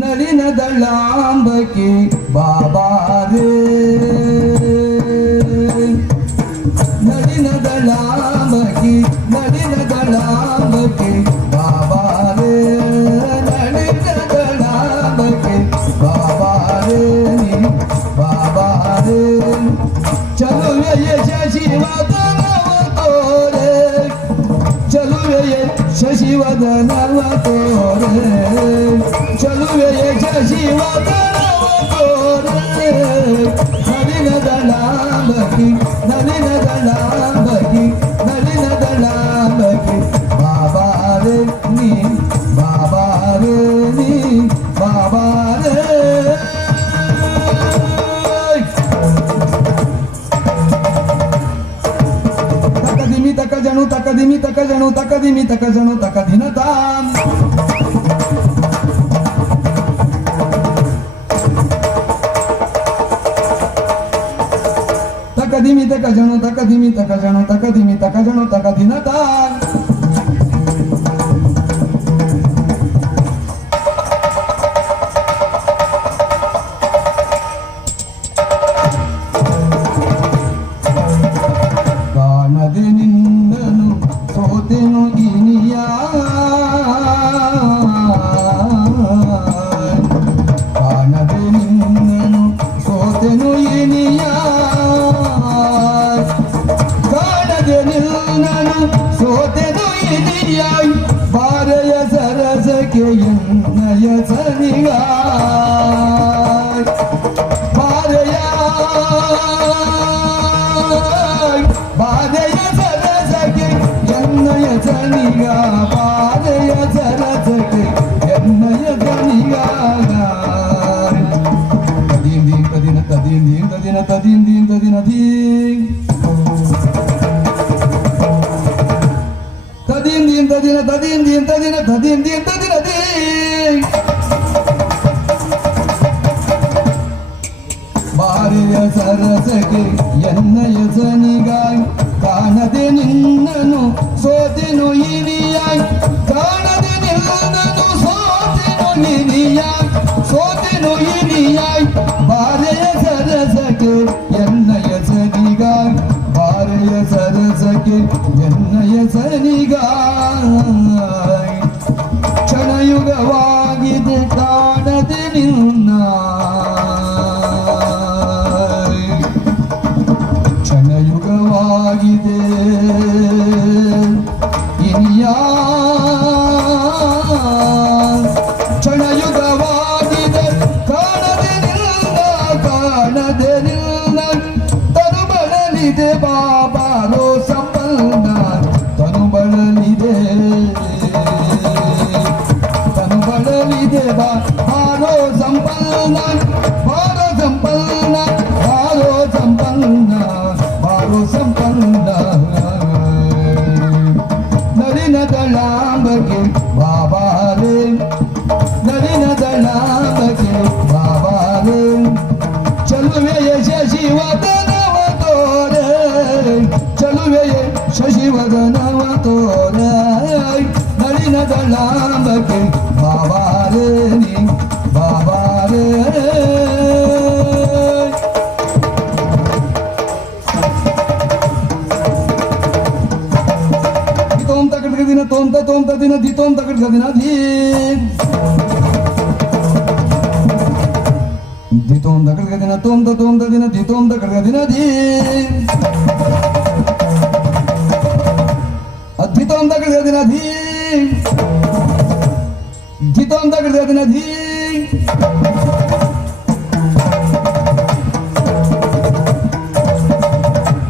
ನಳಿನ ದಳಾಂಬಕಿ ಬಾಬಾ ರೇ ನಳಿನ ದಳಾಂಬಕಿ ಬಾಬಾ ರೇ ನಳಿನ ದಳಾಂಬಕಿ ಬಾಬಾ ರೇ ಬಾಬಾ ರೇ ಚಲುವೆಯ ಶಶಿವದನವ ತೋರೆ ಚಲುವೆಯ ಶಶಿವದನವ ತೋರೆ ಚಲುವೆಯ ಶಶಿವದನವ ತೋರೆ ನಳಿನ ದಳಾಂಬಕಿ ಬಾಬಾ ರೇ ನೀ ಬಾಬಾ ರೇ ನೀ ಬಾಬಾ ರೇ ತಕದಿಮಿ ತಕ ಜಣು ತಕದಿನ ತಾಂ ತಕದಿಮಿ ತಕ ಜಣು ತಕದಿನ ತಾಂ ಕಾಣದೆ ನಿನ್ನನು ಸೋತೆನು ಇನಿಯ ಕಾಣದೆ ನಿನ್ನನು ಸೋತೆನು ಇನಿಯ ಕಾಣದೆ ನಿನ್ನನು ಸೋತೆನು ಇನಿಯ ಬಾರೆಯ ಸರಸಕ್ಕೆ ಎನ್ನಯ ಸನಿಗ ಬಾರೆಯ ಸರಸಕ್ಕೆ ಎನ್ನಯ ಸನಿಗ ಬಾರೆಯ ಸರಸಕ್ಕೆ ಎನ್ನಯ ಸನಿಗ ಬಾರೆಯ ಸರಸಗೆ ಎನ್ನಯ ಸನಿಗಾಯ್ ಕಾಣದೆ ನಿನ್ನನು ಸೋತೆನು ಇನಿಯಾಯ್ ಕಾಣದೆ ನಿನ್ನನು ಸೋತೆನು ಇನಿಯಾಯ್ ಬಾರೆಯ ಸರಸಗೆ ಎನ್ನಯ ಸನಿಗಾಯ್ ಬಾರೆಯ ಸರಸಗೆ ಎನ್ನಯ ಸನಿಗಾಯ್ ಕ್ಷಣಯುಗವಾಗಿದೆ ಕಾಣದೆ ನಿನ್ನ ಕ್ಷಣಯುಗವಾಗಿದೆ ಇನಿಯ ಕ್ಷಣಯುಗವಾಗಿದೆ ಕಾಣದೆ ನಿಲ್ಲ ತನು ಬಳಲಿದೆ ಬಾಬಾರೋ ಸಂಪನ್ನ ತನು ಬಳಲಿದೆ ಬಾರೋ ಸಂಪನ್ನ ನಳಿನ ದಳಾಂಬಕಿ ಬಾಬಾ ರೇ ನಳಿನ ದಳಾಂಬಕಿ ಬಾಬಾ ರೇ ಚಲುವೆಯ ಶಶಿವದನವ ತೋರೆ ಚಲುವೆಯ ಶಶಿವದನವ ತೋರೆ ನಳಿನ ದಳಾಂಬಕಿ ಬಾಬಾ ರೇ ನೀ ಬಾಬಾ ರೇ ತೋಂತ ದಿನ ದಿತೋಂ ತಕಡ್ಗ ದಿನ ದಿತೋಂ ತಕಡ್ಗ ದಿನ ತೋಂತ ದಿನ ದಿತೋಂ ತಕಡ್ಗ ದಿನ ಅದ್ದಿತೋಂ ತಕಡ್ಗ ದಿನ ದಿತೋಂ ತಕಡ್ಗ ದಿನ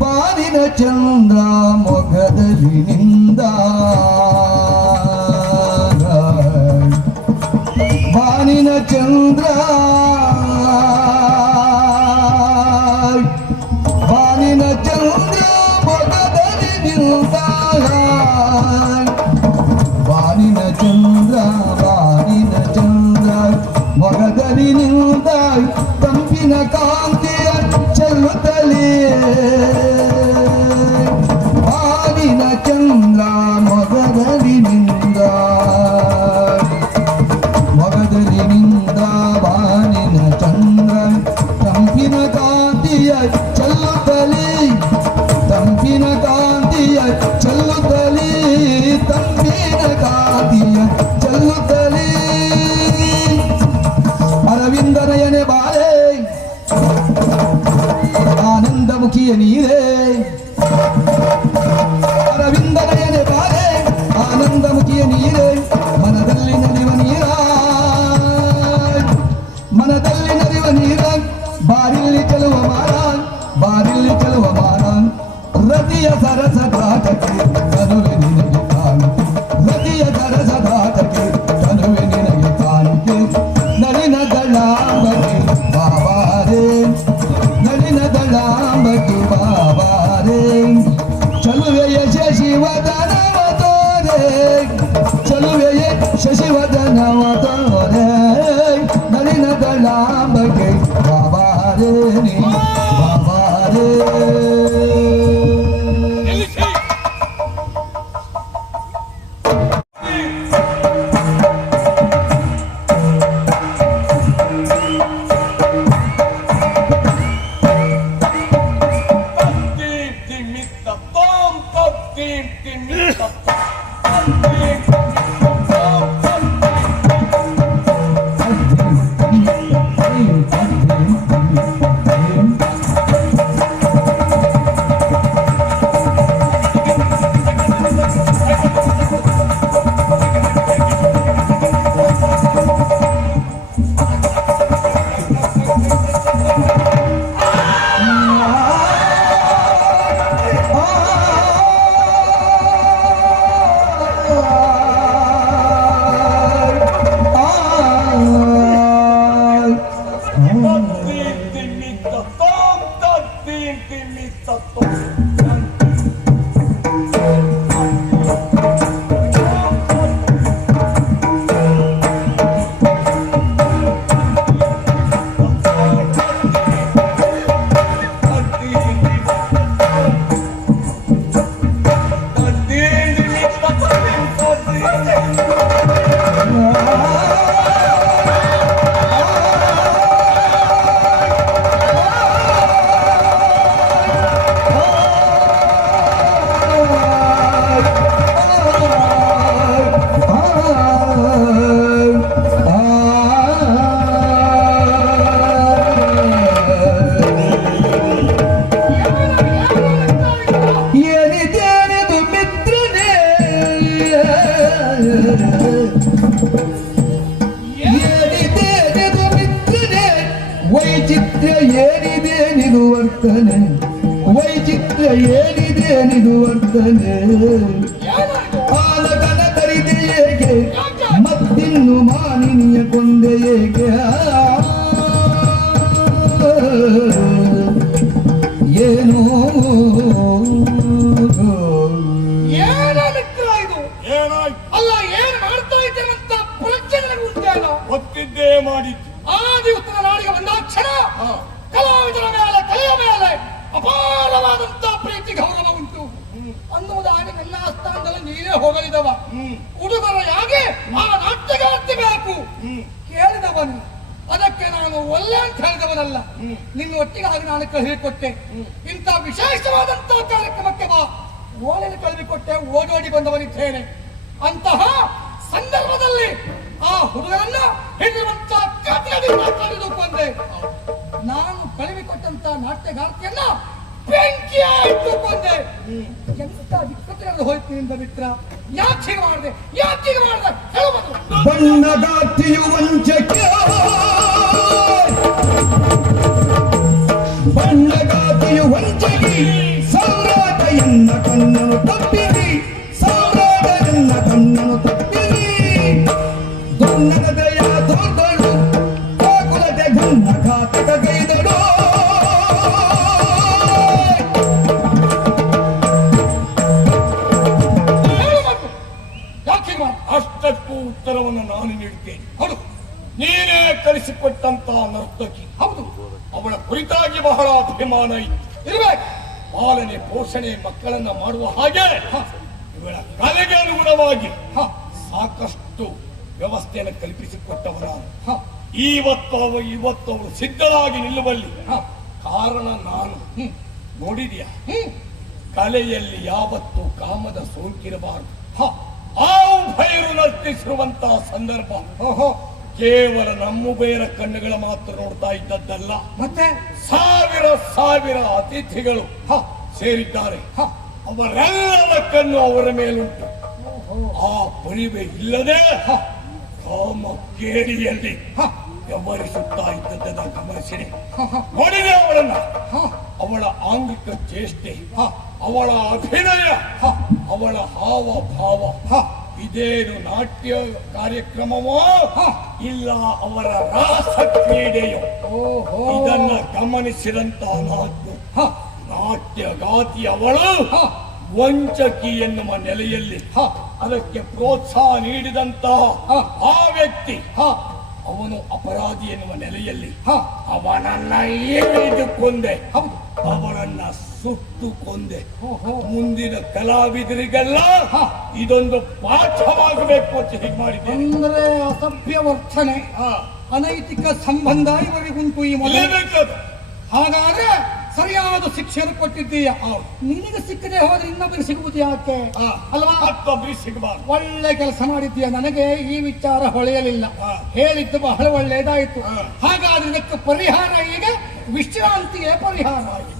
ಬಾರಿನ ಚಂದ್ರ ಮೊಗದಲ್ಲಿ ನಿಂದ ಬಾನಿನ ಚಂದ್ರ ಮೊಗದಲ್ಲಿ ನಿಂದ ಬಾನಿನ ಚಂದ್ರ ಮೊಗದಲ್ಲಿ ನಿಂದ ತಂಪಿನ ಕಾಂತಿಯ ಚೆಲ್ಲ ಕಾಂತಿಯ ಚೆಲ್ಲುತ್ತಲೇ ತಂಪಿನ ಕಾಂತಿಯ ಚೆಲ್ಲುತ್ತಲೇ ತಂಪಿನ ಕಾಂತಿಯ ಚೆಲ್ಲುತ್ತಲೇ ಅರವಿಂದನಯನೆ ಬಾರೆ ಆನಂದ ಮುಖಿಯ ನೀರೇ ಅರವಿಂದನಯನೆ ಬಾರೆ ಆನಂದ ಮುಖಿಯ ನೀರೇ ಮನದಲ್ಲಿ ನಲಿವ ನೀರ ಮನದಲ್ಲಿ ನಲಿವ ನೀರ ಬಾರಿಲ್ಲಿ ಚೆಲುವ ಮಾರ ಬಾರಿಲ್ಲಿ ಚೆಲುವ ಮಾರ ರತಿಯ ಸರಸದಾಟಕ್ಕೆ ತನುವೆ ನಿನಗೆ ಕಾಣಿಕೆ ರತಿಯ ಸರಸದಾಟಕ್ಕೆ ತನುವೆ ನಿನಗೆ ಕಾಣಿಕೆ ನಳಿನ ದಳಾಂಬಗೆ ಬಾಬಾರೇ ನಳಿನ ದಳಾಂಬಗೆ ಬಾಬಾರೇ ಚಲುವೆಯ ಶಶಿವದನವ ತೋರೆ ಚಲುವೆಯ ಶಶಿವದನವ ತೋರೆ ನಳಿನ ದಳಾಂಬಗೆ ಬಾಬಾರೇ ಬಾಬಾರೇ ವೈಚಿತ್ರ್ಯ ಏನಿದೆ ನಿದು ವರ್ತನೆ ವೈಚಿತ್ರ್ಯ ಏನಿದೆ ನಿದು ವರ್ತನೆ ಆಲಗನ ಕರಿದೆ ಏಕೆ ಮತ್ತಿನ್ನು ಮಾನಿನಿಯ ಕೊಂದೆ ಏಕೆ ಏನೋ ಅಲ್ಲ ಏನು ಮಾಡ್ತಾ ಇದ್ದೇನಂತ ಪ್ರಶ್ನೆ ಉಂಟೇನೋ ಗೊತ್ತಿದ್ದೇ ಮಾಡಿದ್ದು ಆ ದಿವಸದ ನಾಡಿಗೆ ಬಂದಾಕ್ಷಣ ಕಲಾವಿದರ ಮೇಲೆ ಕಲೆಯ ಮೇಲೆ ಅಪಾರವಾದಂತ ಪ್ರೀತಿ ಗೌರವ ಉಂಟು ಅನ್ನುವುದಾಗಿ ನನ್ನ ಸ್ಥಾನದಲ್ಲಿ ನೀನೇ ಹೋಗಲಿದವ ಹುಡುಗರಾಗಿ ಆ ನಾಟ್ಯಗಾರ್ತಿ ಬೇಕು ಕೇಳಿದವನು ಅದಕ್ಕೆ ನಾನು ಒಳ್ಳೆ ಅಂತ ಹೇಳಿದವನಲ್ಲ ನಿನ್ನ ಒಟ್ಟಿಗಾಗಿ ನಾನು ಕಳುಹಿಕೊಟ್ಟೆ ಇಂಥ ವಿಶೇಷವಾದಂತಹ ಕಾರ್ಯಕ್ರಮಕ್ಕೆ ಬಾ ಓಡಲು ಕಳುಹಿಕೊಟ್ಟೆ ಓಡೋಡಿ ಬಂದವನಿದ್ದೇನೆ ಅಂತಹ ಸಂದರ್ಭದಲ್ಲಿ ಆ ಹುಡುಗರನ್ನ ಹಿಡಿಯುವಂತ ಕೊಂದೆ ನಾನು ಕಳುಹಿಕೊಟ್ಟಂತ ನಾಟ್ಯಗಾರ್ತಿಯನ್ನ ಬೆಂಕಿಯಾಯಿತು ಕೊಂದೆ ಎಂತ ವಿಕೃತಿಗಳು ಹೋಯ್ತು ನಿಂದ ಮಿತ್ರ ಯಾಕೆ ಮಾಡಿದೆ ಹೇಳುವುದು ಬಣ್ಣಗಾತಿಯು ವಂಚಕ್ಕೆ ಬಣ್ಣಗಾತಿಯು ವಂಚಗಿ ಸಾಮ್ರಾಟ ಎನ್ನ ಕಣ್ಣನು ತಪ್ಪಿರಿ ಸಾಮ್ರಾಟ ಎನ್ನ ಕಣ್ಣನು ತಪ್ಪಿರಿ ದೊನ್ನದ ದಯ ತೋರ್ದಳು ಕಾಕುಲತೆ ಗುನ್ನ ಘಾತಕ ಗೈದಳು ಅಷ್ಟಕ್ಕೂ ಉತ್ತರವನ್ನು ನಾನು ನೀಡುತ್ತೇನೆ. ಹೌದು, ನೀನೇ ಕಲಿಸಿಕೊಟ್ಟಂತಹ ನರ್ತಕಿ. ಹೌದು, ಅವಳ ಕುರಿತಾಗಿ ಬಹಳ ಅಭಿಮಾನ ಇರಬೇಕು. ಪಾಲನೆ ಪೋಷಣೆ ಮಕ್ಕಳನ್ನ ಮಾಡುವ ಹಾಗೆ ಇವಳ ಕಲೆಗೆ ಅನುಗುಣವಾಗಿ ಸಾಕಷ್ಟು ವ್ಯವಸ್ಥೆಯನ್ನು ಕಲ್ಪಿಸಿಕೊಟ್ಟವನ ಇವತ್ತು ಅವಳು ಸಿದ್ಧರಾಗಿ ನಿಲ್ಲುವಲ್ಲಿ ಕಾರಣ ನಾನು ಹ್ಮ್ ನೋಡಿದ್ಯಾ, ಹ್ಮ್ ಕಲೆಯಲ್ಲಿ ಯಾವತ್ತೂ ಕಾಮದ ಸೋಂಕಿರಬಾರದು. ಹ ಆ ಉಭಯರು ನರ್ತಿಸಿರುವಂತಹ ಸಂದರ್ಭ ಓಹೋ ಕೇವಲ ನಮ್ಮುಭಯರ ಕಣ್ಣುಗಳ ಮಾತ್ರ ನೋಡ್ತಾ ಇದ್ದದ್ದಲ್ಲ, ಮತ್ತೆ ಸಾವಿರ ಸಾವಿರ ಅತಿಥಿಗಳು ಹ ಸೇರಿದ್ದಾರೆ. ಹ ಅವರೆಲ್ಲರ ಕಣ್ಣು ಅವರ ಮೇಲುಂಟು. ಓಹೋ ಆ ಪರಿವೆ ಇಲ್ಲದೆ ಹ ಕಾಮ ಕೇಡಿಯಲ್ಲಿ ಹ ವ್ಯವಹರಿಸುತ್ತಾ ಇದ್ದದ್ದನ್ನ ಗಮನಿಸಿದೆ. ಹ ಹ ನೋಡಿದೆ ಅವಳನ್ನ, ಹ ಅವಳ ಆಂಗಿಕ ಚೇಷ್ಟೆ, ಹ ಅವಳ ಅಭಿನಯ, ಹ ಅವಳ ಹಾವ ಭಾವ. ಹ ಇದೇನು ನಾಟ್ಯ ಕಾರ್ಯಕ್ರಮವೋ ಹ ಇಲ್ಲ ಅವರ ರಾಸ ಕ್ರೀಡೆಯೋ? ಓಹೋ ಇದನ್ನ ಗಮನಿಸಿದಂತ ನಾನು ಹ ನಾಟ್ಯಗಾತಿ ಅವಳು ಹ ವಂಚಕಿ ಎನ್ನುವ ನೆಲೆಯಲ್ಲಿ ಹ ಅದಕ್ಕೆ ಪ್ರೋತ್ಸಾಹ ನೀಡಿದಂತಹ ಹ. ಆ ವ್ಯಕ್ತಿ ಹ ಅವನು ಅಪರಾಧಿ ಎನ್ನುವ ನೆಲೆಯಲ್ಲಿ ಹ ಅವನನ್ನ ಏನಿದು ಕೊಂದೆ, ಹೌದು ಅವನನ್ನ ಸುಟ್ಟು ಕೊಂದೆ. ಓಹೋ ಮುಂದಿನ ಕಲಾವಿದರಿಗೆಲ್ಲ ಹ. ಇದೊಂದು ಪಾಠವಾಗಬೇಕು ಅಂತ ಹೀಗೆ ಮಾಡಿದ್ದೇನೆ. ಅಂದ್ರೆ ಅಸಭ್ಯ ವರ್ತನೆ, ಅನೈತಿಕ ಸಂಬಂಧ ಇವರಿಗುಂಟು ಈ ಮೊದಲೇ. ಇಲ್ಲಬೇಕದು. ಹಾಗಾದ್ರೆ ಸರಿಯಾದ ಶಿಕ್ಷೆಯನ್ನು ಕೊಟ್ಟಿದ್ದೀಯ. ಹೌದು. ನಿನಗೆ ಸಿಕ್ಕದೆ ಹೋದ್ರೆ ಇನ್ನೊಬ್ಬರಿಗೆ ಸಿಗುವುದು ಯಾಕೆ ಅಲ್ವಾ? ಮತ್ತೊಬ್ಬರಿಗೆ ಸಿಗಬಾರ್ದು. ಒಳ್ಳೆ ಕೆಲಸ ಮಾಡಿದ್ದೀಯ. ನನಗೆ ಈ ವಿಚಾರ ಹೊಳೆಯಲಿಲ್ಲ. ಹಾ. ಹೇಳಿದ್ದು ಬಹಳ ಒಳ್ಳೆಯದಾಯಿತು. ಹಾ. ಹಾಗಾದ್ರೆ ಇದಕ್ಕೆ ಪರಿಹಾರ ಈಗ ವಿಶ್ರಾಂತಿಯೇ ಪರಿಹಾರ ಆಗಿದೆ.